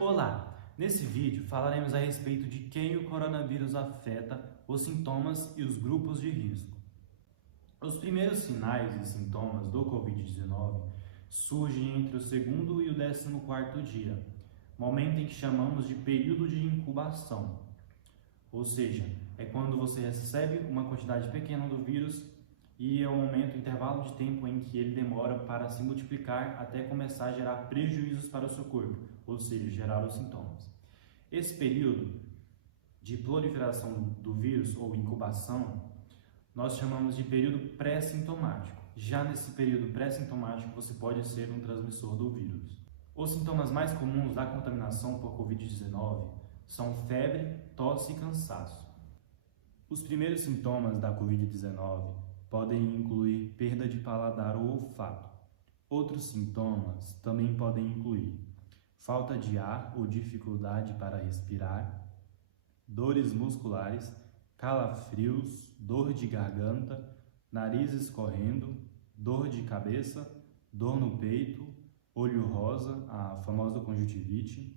Olá! Nesse vídeo falaremos a respeito de quem o coronavírus afeta, os sintomas e os grupos de risco. Os primeiros sinais e sintomas do Covid-19 surgem entre o segundo e o 14º dia, momento em que chamamos de período de incubação. Ou seja, é quando você recebe uma quantidade pequena do vírus e é o momento, o intervalo de tempo em que ele demora para se multiplicar até começar a gerar prejuízos para o seu corpo, ou seja, gerar os sintomas. Esse período de proliferação do vírus ou incubação, nós chamamos de período pré-sintomático. Já nesse período pré-sintomático, você pode ser um transmissor do vírus. Os sintomas mais comuns da contaminação por Covid-19 são febre, tosse e cansaço. Os primeiros sintomas da Covid-19 podem incluir perda de paladar ou olfato. Outros sintomas também podem incluir falta de ar ou dificuldade para respirar, dores musculares, calafrios, dor de garganta, nariz escorrendo, dor de cabeça, dor no peito, olho rosa, a famosa conjuntivite,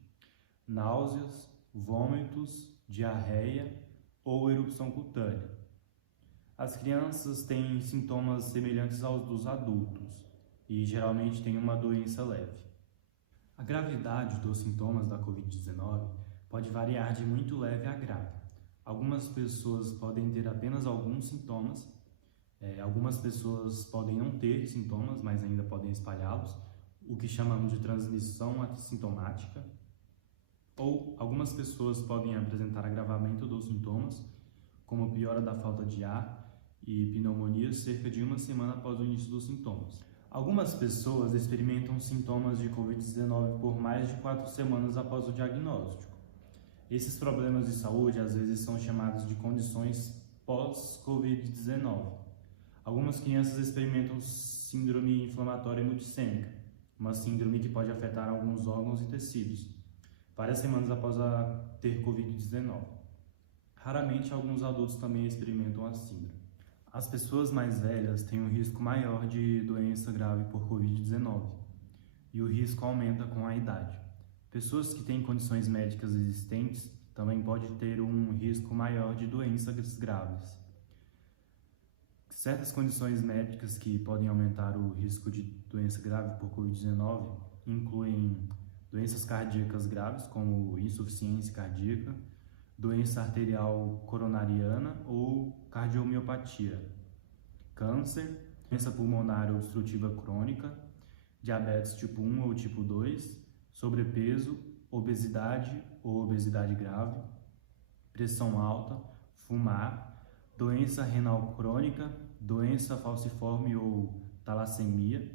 náuseas, vômitos, diarreia ou erupção cutânea. As crianças têm sintomas semelhantes aos dos adultos e geralmente têm uma doença leve. A gravidade dos sintomas da Covid-19 pode variar de muito leve a grave. Algumas pessoas podem ter apenas alguns sintomas, algumas pessoas podem não ter sintomas, mas ainda podem espalhá-los, o que chamamos de transmissão assintomática. Ou algumas pessoas podem apresentar agravamento dos sintomas, como piora da falta de ar e pneumonia cerca de uma semana após o início dos sintomas. Algumas pessoas experimentam sintomas de Covid-19 por mais de 4 semanas após o diagnóstico. Esses problemas de saúde às vezes são chamados de condições pós-Covid-19. Algumas crianças experimentam síndrome inflamatória multissêmica, uma síndrome que pode afetar alguns órgãos e tecidos, várias semanas após ter Covid-19. Raramente, alguns adultos também experimentam a síndrome. As pessoas mais velhas têm um risco maior de doença grave por Covid-19 e o risco aumenta com a idade. Pessoas que têm condições médicas existentes também podem ter um risco maior de doenças graves. Certas condições médicas que podem aumentar o risco de doença grave por Covid-19 incluem doenças cardíacas graves, como insuficiência cardíaca, doença arterial coronariana ou cardiomiopatia, câncer, doença pulmonar obstrutiva crônica, diabetes tipo 1 ou tipo 2, sobrepeso, obesidade ou obesidade grave, pressão alta, fumar, doença renal crônica, doença falciforme ou talassemia,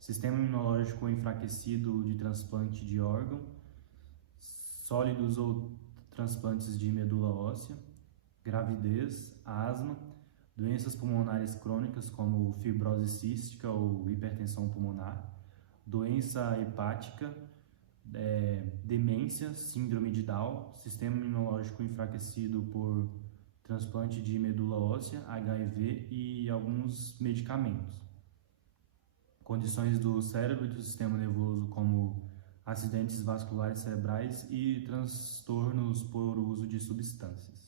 sistema imunológico enfraquecido de transplante de órgão, sólidos ou transplantes de medula óssea, gravidez, asma, doenças pulmonares crônicas como fibrose cística ou hipertensão pulmonar, doença hepática, demência, síndrome de Down, sistema imunológico enfraquecido por transplante de medula óssea, HIV e alguns medicamentos. Condições do cérebro e do sistema nervoso como acidentes vasculares cerebrais e transtornos por uso de substâncias.